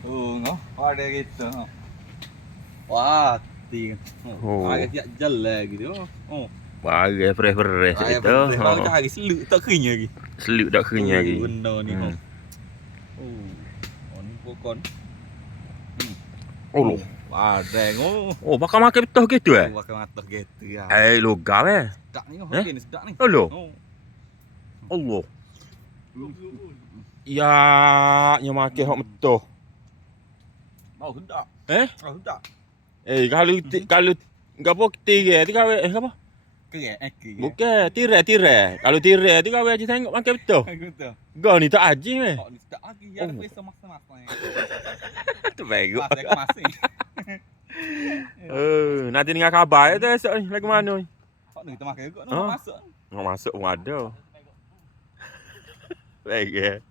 Ngoh, ada gitu. Wah, ting. Oh. Agak jelek gitu. Oh. Bagai fresh-fresh Saya itu. baru cari seluk tak kenyang lagi. Seluk tak kenyang lagi. Benar ni. Hmm. Oh, ni pokon. Oh, Ada ngoh. oh bakal makan betul gitu eh? Pakai mata gitu ya. Logam eh. Sedap ni, Eh? ni sedap ni. Oh, lo. Oh. Allah. Ya, yang makan hok betul. Mau sedap. Eh? Mau sedap. Kalau gapo tirai tu kau apa? Kerek. Bukan, tirai. Kalau tirai tu kau aja tengok makan betul. Betul. Kau ni tak aji meh. Oh, ni sedap lagi. Ya, Oh. biasa masa-masa ni. Tu baik. Masa ke masa. Nanti dengar khabar tu esok ni lagu mana ni? Kau ni kita makan juga. Ha? Masuk. Nak masuk pun ada. Baik.